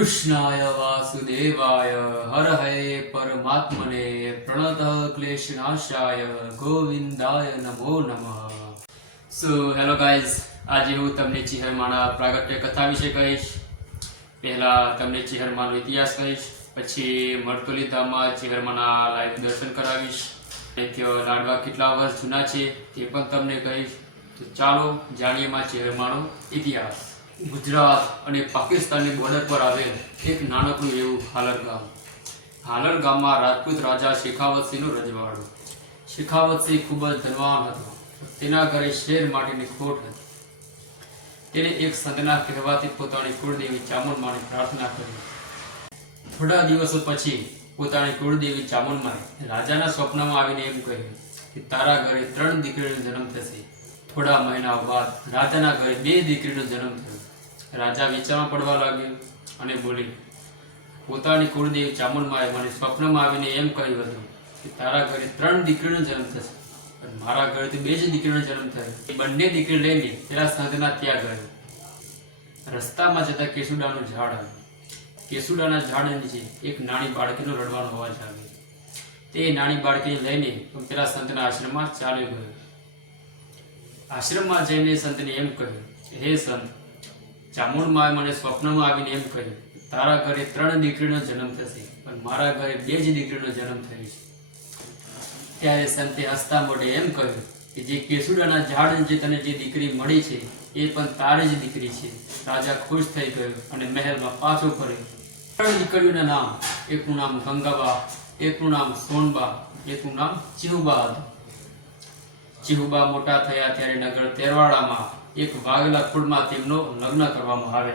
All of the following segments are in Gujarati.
કૃષ્ણાય વાસુદેવાય હર હે પરમાત્મને પ્રણતઃ ક્લેશનાશાય ગોવિંદાય નમો નમઃ. સો હેલો ગાઈઝ, આજે હું તમને ચિહરમાના પ્રાગટ્ય કથા વિશે કહીશ. પહેલા તમને ચિહરમાનો ઇતિહાસ કહીશ, પછી મરતોલી ધામમાં ચિહરમાના લાઈવ દર્શન કરાવીશ. ત્યાં લાડવા કેટલા વર્ષ જૂના છે તે પણ તમને કહીશ. તો ચાલો જાણીએ માં ચિહરમાનો ઇતિહાસ. ગુજરાત અને પાકિસ્તાનની બોર્ડર પર આવેલ એક નાનકડું એવું હાલર ગામ. હાલર ગામમાં રાજપૂત રાજા શેખાવતસિંહનું રજવાડું. શેખાવતસિંહ ખૂબ જ ધનવાન હતો. તેના ઘરે શેર માટીની ખોટ હતી. તેને એક સંતના કહેવાથી પોતાની કુળદેવી ચામુંડમાની પ્રાર્થના કરી. થોડા દિવસો પછી પોતાની કુળદેવી ચામુંડમાએ રાજાના સ્વપ્નમાં આવીને એમ કહ્યું કે તારા ઘરે 3 દીકરીનો જન્મ થશે. થોડા મહિનાઓ બાદ રાજાના ઘરે 2 દીકરીનો જન્મ થયો. રાજા વિચારમાં પડવા લાગ્યો અને બોલી, પોતાની કુળદેવી ચામુંડમાએ મને સ્વપ્નમાં આવીને એમ કહ્યું હતું કે તારા ઘરે 3 દીકરીનો જન્મ થશે, પણ મારા ઘરે તો 2 જ દીકરીનો જન્મ થયો. એ બંને દીકરી લઈને પેલા સંતના ત્યાં ગયો. રસ્તામાં જતા કેસુડાનું ઝાડ આવ્યું. કેસુડાના ઝાડ નીચે એક નાની બાળકીનો રડવાનો અવાજ આવ્યો. તે નાની બાળકીને લઈને પેલા સંતના આશ્રમમાં ચાલ્યો ગયો. આશ્રમમાં જઈને સંતને એમ કહ્યું, હે સંત, ચામુંડમાએ મને સ્વપ્નમાં આવીને એમ કહ્યું તારા ઘરે 3 દીકરીનો જન્મ થશે, પણ મારા ઘરે 2 જ દીકરીનો જન્મ થયો છે. ત્યારે સંતે હસતા મોઢે એમ કહ્યું કે જે કેસુડાના ઝાડ નીચે તને જે દીકરી મળી છે એ પણ તારી જ દીકરી છે. રાજા ખુશ થઈ ગયો અને મહેલમાં પાછો ફર્યો. 3 દીકરીઓના નામ, એકનું નામ ગંગાબા, એકનું નામ સોનબા, એકનું નામ ચિહુબા હતું. ચિહુબા મોટા થયા ત્યારે નગર તેરવાડામાં એક વાઘેલા કુળમાં તેમનો લગ્ન કરવામાં આવે.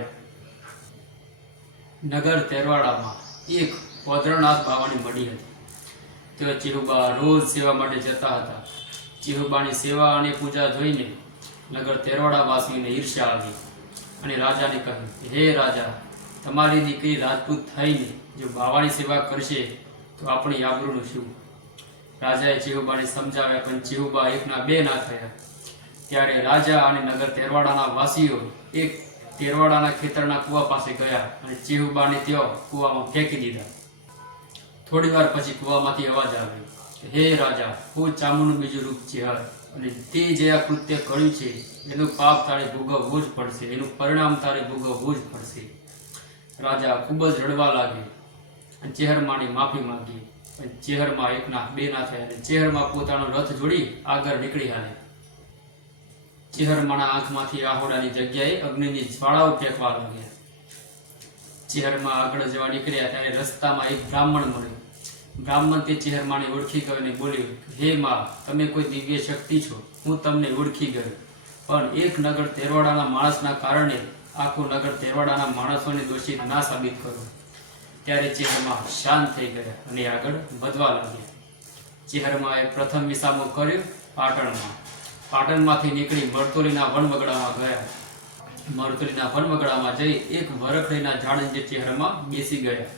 નગર તેરવાડામાં એક પોદરનાથ બાવાની મડી હતી. તેઓ ચિહુબા રોજ સેવા માટે જતા હતા. ચિહુબાની સેવા અને પૂજા જોઈને નગર તેરવાડા વાસીઓને ઈર્ષ્યા આવી અને રાજાને કહ્યું, હે રાજા, તમારી દીકરી રાજપૂત થઈને જો બાવાની સેવા કરશે તો આપણી આબરૂનું શું? રાજાએ ચિહુબાને સમજાવ્યા, પણ ચિહુબા એકના 2 ના થયા. ત્યારે રાજા અને નગર તેરવાડાના વાસીઓ એક તેરવાડાના ખેતરના કૂવા પાસે ગયા અને ચિહુબાને ત્યાં કૂવામાં ફેંકી દીધા. થોડી વાર પછી કૂવામાંથી અવાજ આવ્યો, હે રાજા, હું ચામુંડનું બીજું રૂપ ચિહર, અને તે જે આ કૃત્ય કર્યું છે એનું પાપ તારે ભોગવવું જ પડશે, એનું પરિણામ તારે ભોગવવું જ પડશે. રાજા ખૂબ જ રડવા લાગ્યો અને ચેહરમાની માફી માંગી. પણ ચેહરમા એકના 2 ના થયા અને ચેહરમા પોતાનો રથ જોડી આગળ નીકળી હાલ્યા. ચેહરમાના આંખમાંથી આહોડાની જગ્યાએ અગ્નિની જ્વાળાઓ ફેંકવા લાગ્યા. ચેહરમા આગળ જવા નીકળ્યા ત્યારે રસ્તામાં એક બ્રાહ્મણ મળ્યો. બ્રાહ્મણ તે ચેહરમાને ઓળખી ગયો અને બોલ્યો, હે માં, તમે કોઈ દિવ્ય શક્તિ છો, હું તમને ઓળખી ગયો, પણ એક નગર તેરવાડાના માણસના કારણે આખું નગર તેરવાડાના માણસોને દોષિત ના સાબિત કરો. ત્યારે ચેહરમા શાંત થઈ ગયા અને આગળ વધવા લાગ્યા. ચેહરમાએ પ્રથમ વિસામો કર્યો પાટણમાં. પાટણમાંથી નીકળી મરતોલીના વનવગડામાં ગયા. મરતોલીના વનવગડામાં જઈ એક વરખડીના ઝાડ નીચે ચેહરમા બેસી ગયા.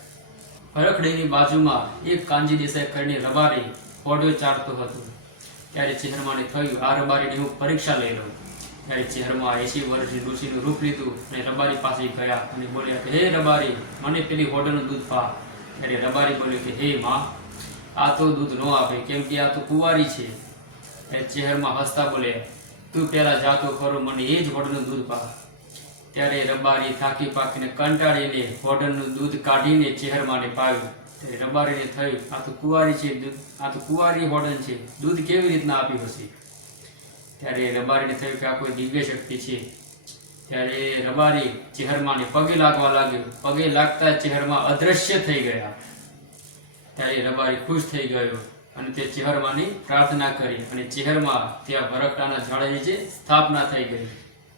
વરખડીની બાજુમાં એક કાનજી દેસાઈ કરીને રબારી ફોડો ચારતો હતો. ત્યારે ચેહરમાને થયું, આ રબારીની હું પરીક્ષા લઈ લઉં. ત્યારે ચેહરમા 80 વર્ષની ઋષિનું રૂપ લીધું અને રબારી પાસે ગયા અને બોલ્યા કે હે રબારી, મને પેલી હોડનું દૂધ પા. ત્યારે રબારી બોલ્યો કે હે માં, આ તો દૂધ ન આપે, કેમ કે આ તો કુંવારી છે. ચેહરમા હસતા બોલ્યા, તું પેલા જાતો ખરો, મને એ જ હોડનું દૂધ પા. ત્યારે રબારી થાકી પાકીને કંટાળીને હોડનું દૂધ કાઢીને ચેહરમાને પાવ્યું. ત્યારે રબારીને થયું, આ તો કુંવારી છે, આ તો કુંવારી હોડન છે, દૂધ કેવી રીતના આપી હશે? ત્યારે રબારીને થયું કે આ કોઈ દિવ્ય શક્તિ છે. ત્યારે રબારી ચેહરમાને પગે લાગવા લાગ્યો. પગે લાગતા ચેહરમા અદ્રશ્ય થઈ ગયા. ત્યારે રબારી ખુશ થઈ ગયો અને તે ચેહરમાની પ્રાર્થના કરી અને ચેહરમા ત્યાં વરખડાના ઝાડ નીચે સ્થાપના થઈ ગઈ.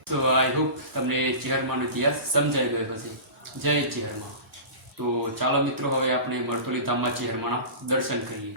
તો આઈ હોપ તમને ચેહરમાનો ઇતિહાસ સમજાઈ ગયો હશે. જય ચેહરમા. તો ચાલો મિત્રો, હવે આપણે મરતોલી ધામમાં ચેહરમાના દર્શન કરીએ.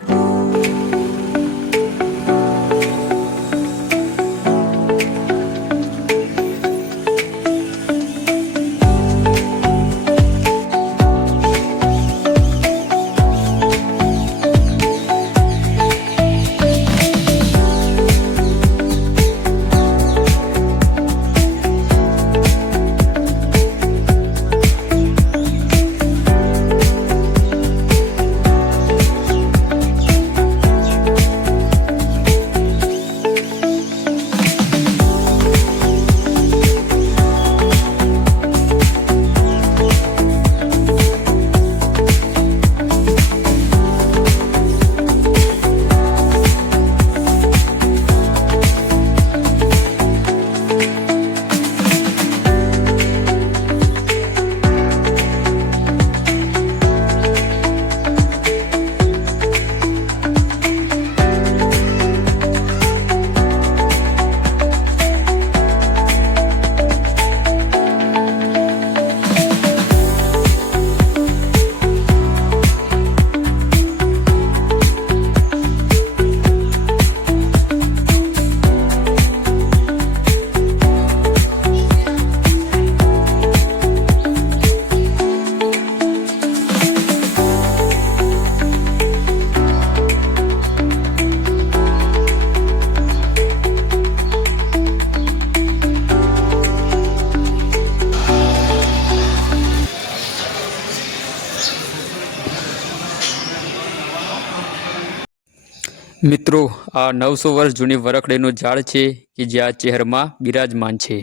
મિત્રો, આ 900 વર્ષ જૂની વરખડીનું ઝાડ છે કે જે આ ચેહરમાં બિરાજમાન છે.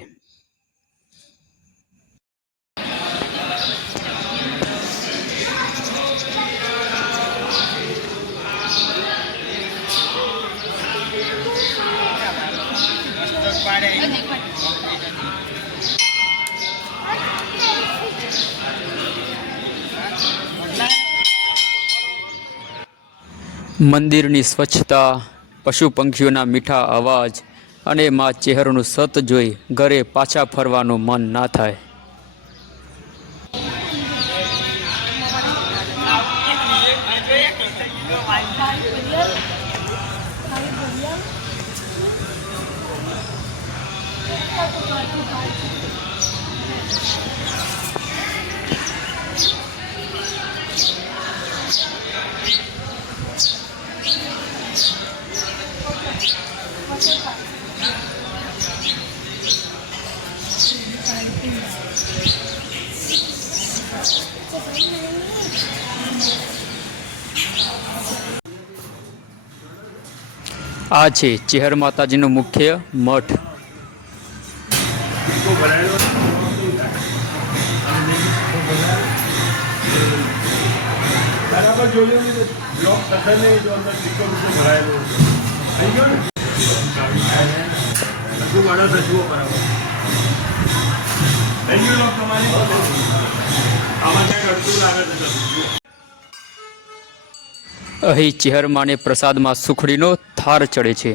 મંદિરની સ્વચ્છતા, પશુ પંખીઓના મીઠા અવાજ અને મા ચેહરનું સત જોઈ ઘરે પાછા ફરવાનું મન ના થાય. આ છે ચેહર માતાજીનો મુખ્ય મઠ. અહીં ચેહરમાને પ્રસાદમાં સુખડીનો થાર ચડે છે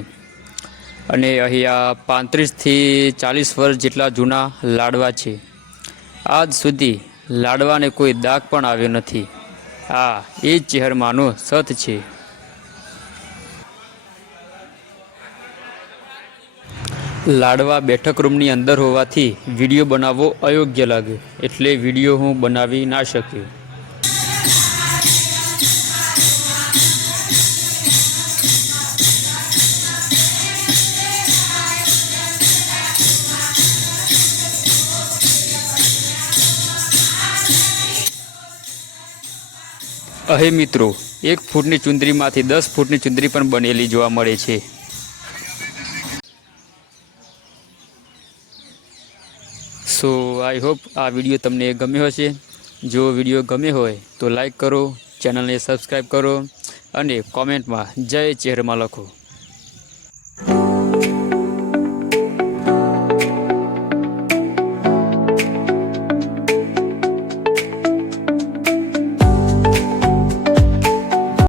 અને અહીંયા 35થી 40 વર્ષ જેટલા જૂના લાડવા છે. આજ સુધી લાડવાને કોઈ દાગ પણ આવ્યો નથી. આ એ ચેહરમાનો સત છે. લાડવા બેઠક રૂમની અંદર હોવાથી વિડીયો બનાવવો અયોગ્ય લાગ્યો, એટલે વિડીયો હું બનાવી ના શક્યો. અહીં મિત્રો 1 ફૂટની ચુંદડીમાંથી 10 ફૂટની ચુંદડી પણ બનેલી જોવા મળે છે. સો આઈ હોપ આ વિડીયો તમને ગમ્યો હશે. જો વિડીયો ગમ્યો હોય તો લાઈક કરો, ચેનલને સબસ્ક્રાઈબ કરો અને કોમેન્ટમાં જય ચેહરમાં લખો.